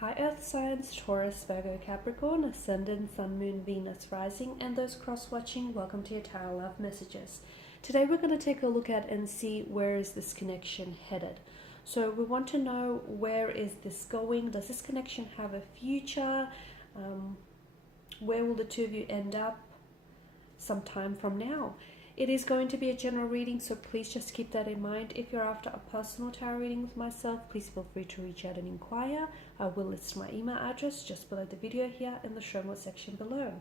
Hi Earth signs, Taurus, Virgo, Capricorn, Ascendant, Sun, Moon, Venus, Rising, and those cross-watching, welcome to your Tarot Love Messages. Today we're going to take a look at and see where is this connection headed. So we want to know, where is this going? Does this connection have a future? Where will the two of you end up sometime from now? It is going to be a general reading, so please just keep that in mind. If you're after a personal tarot reading with myself, please feel free to reach out and inquire. I will list my email address just below the video here in the show notes section below.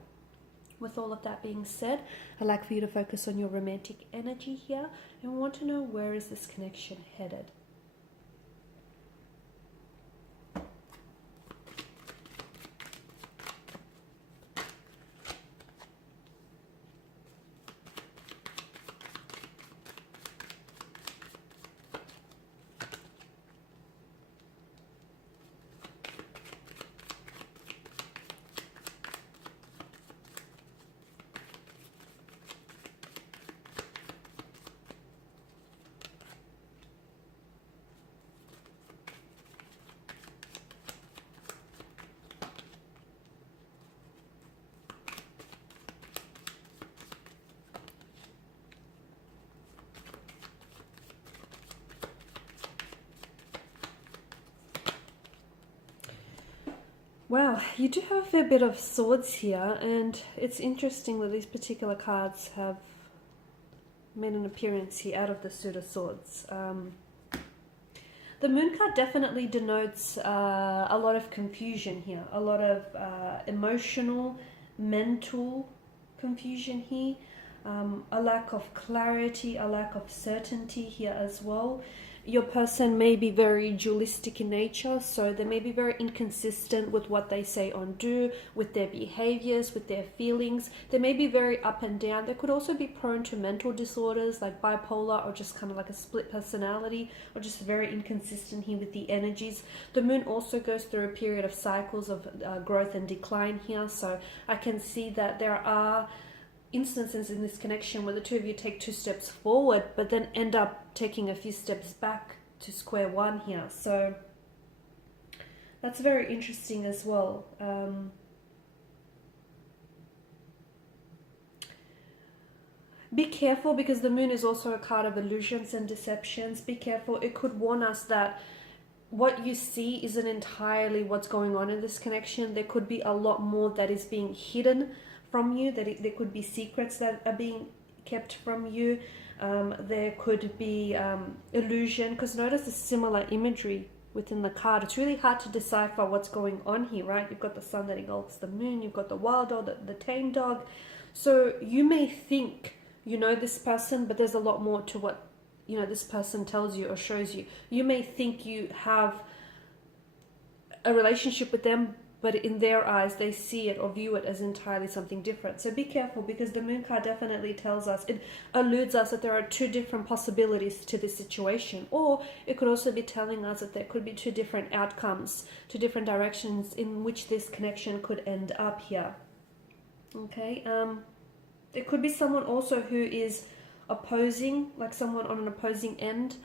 With all of that being said, I'd like for you to focus on your romantic energy here, and we want to know, where is this connection headed? Wow, you do have a fair bit of swords here, and it's interesting that these particular cards have made an appearance here out of the suit of swords. The moon card definitely denotes a lot of confusion here, a lot of emotional, mental confusion here, a lack of clarity, a lack of certainty here as well. Your person may be very dualistic in nature, so they may be very inconsistent with what they say or do, with their behaviors, with their feelings. They may be very up and down. They could also be prone to mental disorders like bipolar, or just kind of like a split personality, or just very inconsistent here with the energies. The moon also goes through a period of cycles of growth and decline here, so I can see that there are instances in this connection where the two of you take 2 steps forward but then end up taking a few steps back to square one here. So that's very interesting as well. Be careful, because the moon is also a card of illusions and deceptions. Be careful. It could warn us that what you see isn't entirely what's going on in this connection. There could be a lot more that is being hidden from you, that there could be secrets that are being kept from you. There could be illusion, because notice the similar imagery within the card. It's really hard to decipher what's going on here, right? You've got the sun that engulfs the moon, you've got the wild dog, the tame dog. So you may think you know this person, but there's a lot more to what this person tells you or shows you. You may think you have a relationship with them, but in their eyes, they see it or view it as entirely something different. So be careful, because the moon card definitely tells us, it alludes us that there are 2 different possibilities to this situation. Or it could also be telling us that there could be 2 different outcomes, 2 different directions in which this connection could end up here. Okay, there could be someone also who is opposing, like someone on an opposing end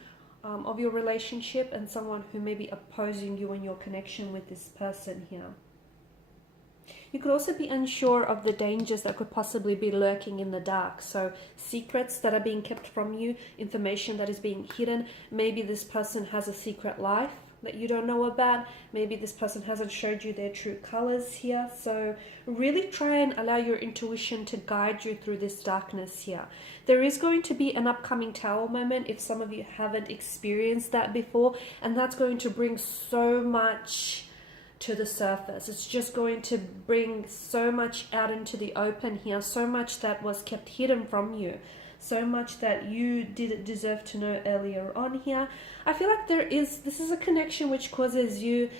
of your relationship, and someone who may be opposing you and your connection with this person here. You could also be unsure of the dangers that could possibly be lurking in the dark. So secrets that are being kept from you, information that is being hidden. Maybe this person has a secret life that you don't know about. Maybe this person hasn't showed you their true colors here. So really try and allow your intuition to guide you through this darkness here. There is going to be an upcoming Tower moment if some of you haven't experienced that before, and that's going to bring so much to the surface. It's just going to bring so much out into the open here, so much that was kept hidden from you, so much that you didn't deserve to know earlier on here. I feel like this is a connection which causes you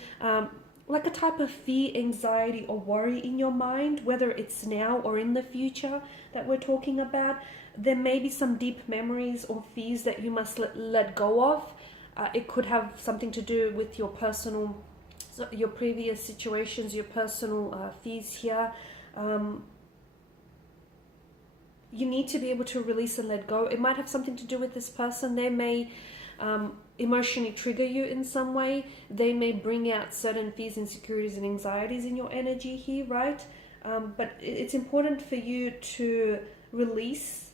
like a type of fear, anxiety, or worry in your mind, whether it's now or in the future that we're talking about. There may be some deep memories or fears that you must let go of. It could have something to do with your personal, your previous situations, your personal fears here. You need to be able to release and let go. It might have something to do with this person. They may emotionally trigger you in some way. They may bring out certain fears, insecurities, and anxieties in your energy here, right? But it's important for you to release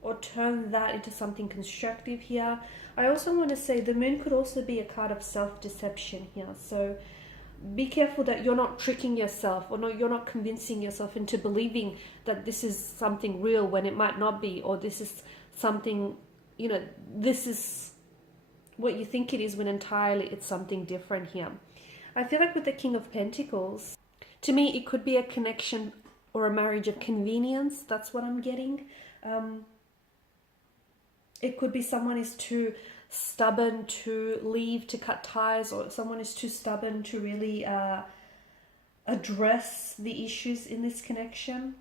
or turn that into something constructive here. I also want to say the moon could also be a card of self-deception here. So be careful that you're not tricking yourself, or you're not convincing yourself into believing that this is something real when it might not be, or this is something, this is what you think it is when entirely it's something different here. I feel like with the King of Pentacles, to me, it could be a connection or a marriage of convenience. That's what I'm getting. It could be someone is too stubborn to leave, to cut ties, or someone is too stubborn to really address the issues in this connection.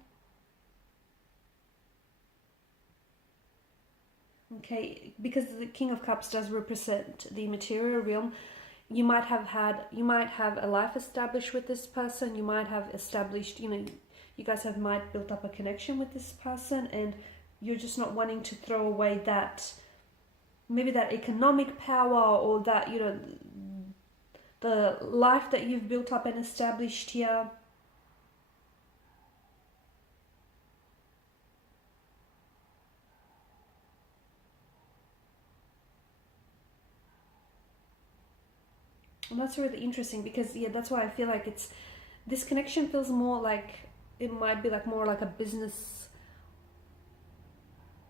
Okay, because the King of Cups does represent the material realm. You might have a life established with this person. You might have established, you guys might built up a connection with this person, and you're just not wanting to throw away that, maybe that economic power, or that, the life that you've built up and established here. And that's really interesting because, that's why I feel like this connection feels more like, it might be like more like a business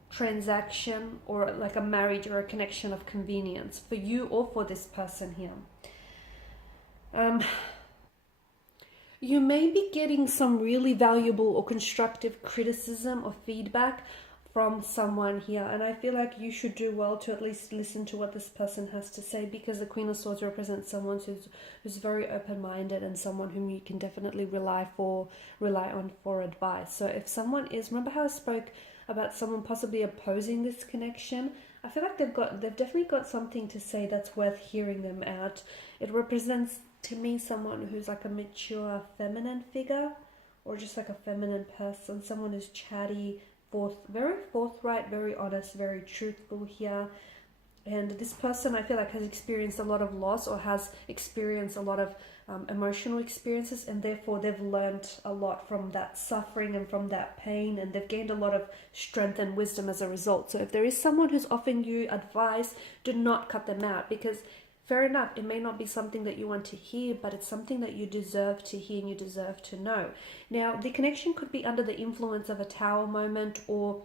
transaction, or like a marriage or a connection of convenience for you or for this person here. You may be getting some really valuable or constructive criticism or feedback from someone here, and I feel like you should do well to at least listen to what this person has to say, because the Queen of Swords represents someone who's very open-minded, and someone whom you can definitely rely on for advice. So if someone is, remember how I spoke about someone possibly opposing this connection, I feel like they've definitely got something to say that's worth hearing them out. It represents to me someone who's like a mature feminine figure, or just like a feminine person, someone who's chatty, very forthright, very honest, very truthful here. And this person, I feel like, has experienced a lot of loss, or has experienced a lot of emotional experiences, and therefore they've learned a lot from that suffering and from that pain, and they've gained a lot of strength and wisdom as a result. So if there is someone who's offering you advice, do not cut them out, because fair enough, it may not be something that you want to hear, but it's something that you deserve to hear and you deserve to know. Now, the connection could be under the influence of a Tower moment, or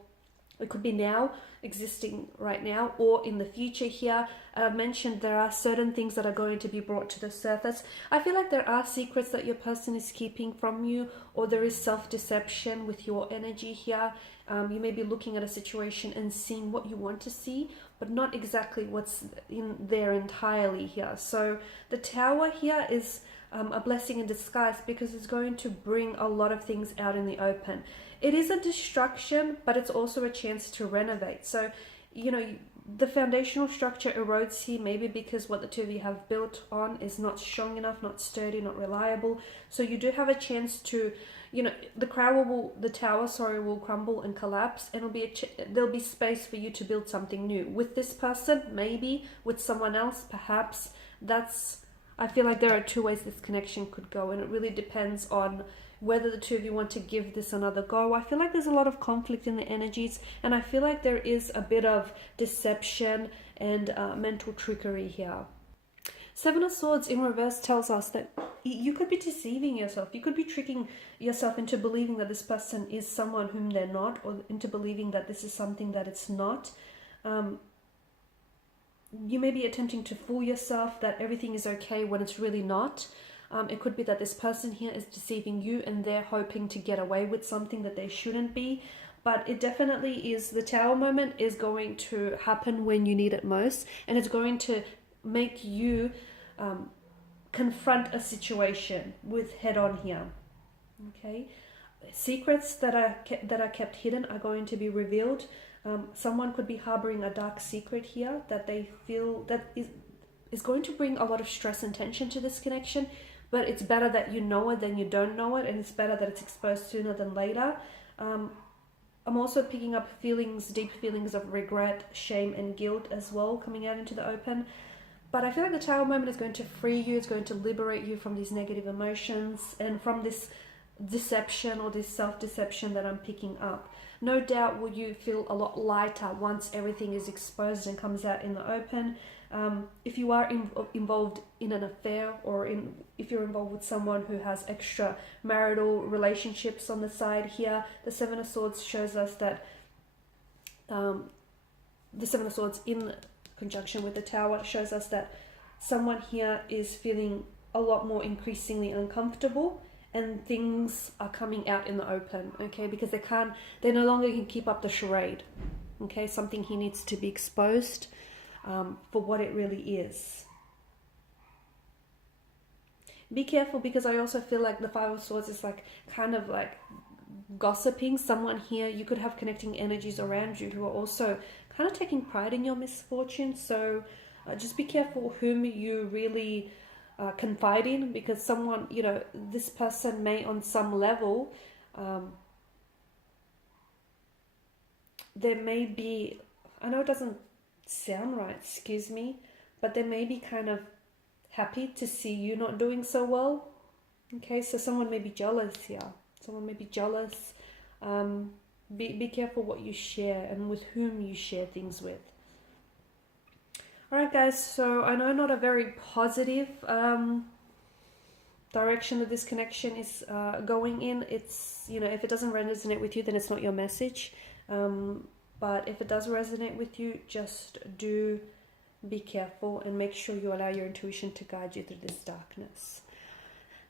it could be now, existing right now, or in the future here. I mentioned there are certain things that are going to be brought to the surface. I feel like there are secrets that your person is keeping from you, or there is self-deception with your energy here. You may be looking at a situation and seeing what you want to see, but not exactly what's in there entirely here. So the Tower here is a blessing in disguise, because it's going to bring a lot of things out in the open. It is a destruction, but it's also a chance to renovate. So, the foundational structure erodes here, maybe because what the two of you have built on is not strong enough, not sturdy, not reliable. So you do have a chance to, the tower will crumble and collapse, and there'll be space for you to build something new. With this person, maybe. With someone else, perhaps. I feel like there are two ways this connection could go, and it really depends on whether the two of you want to give this another go. I feel like there's a lot of conflict in the energies, and I feel like there is a bit of deception and mental trickery here. Seven of Swords in reverse tells us that you could be deceiving yourself. You could be tricking yourself into believing that this person is someone whom they're not, or into believing that this is something that it's not. You may be attempting to fool yourself that everything is okay when it's really not. It could be that this person here is deceiving you, and they're hoping to get away with something that they shouldn't be. But it definitely is, the Tower moment is going to happen when you need it most, and it's going to make you confront a situation with head on here. Okay, secrets that are kept hidden are going to be revealed. Someone could be harboring a dark secret here that they feel that is going to bring a lot of stress and tension to this connection, but it's better that you know it than you don't know it, and it's better that it's exposed sooner than later. I'm also picking up feelings, deep feelings of regret, shame, and guilt as well coming out into the open. But I feel like the Tower moment is going to free you. It's going to liberate you from these negative emotions and from this deception or this self-deception that I'm picking up. No doubt will you feel a lot lighter once everything is exposed and comes out in the open. If you are involved in an affair, or if you're involved with someone who has extra marital relationships on the side here, the Seven of Swords shows us that the Seven of Swords in conjunction with the Tower shows us that someone here is feeling a lot more increasingly uncomfortable, and things are coming out in the open, okay, because they no longer can keep up the charade, okay. Something here needs to be exposed for what it really is. Be careful, because I also feel like the Five of Swords is like kind of like gossiping. Someone here, you could have connecting energies around you who are also kind of taking pride in your misfortune. So just be careful whom you really confide in, because someone, you know, this person may on some level, there may be, I know it doesn't sound right, excuse me, but they may be kind of happy to see you not doing so well. Okay, so someone may be jealous here. Someone may be jealous. Be careful what you share and with whom you share things with. Alright guys, so I know not a very positive direction that this connection is going in. It's, you know, if it doesn't resonate with you, then it's not your message. But if it does resonate with you, just do be careful and make sure you allow your intuition to guide you through this darkness.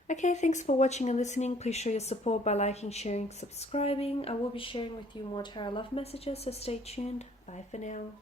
Okay, thanks for watching and listening. Please show your support by liking, sharing, subscribing. I will be sharing with you more tarot love messages, so stay tuned. Bye for now.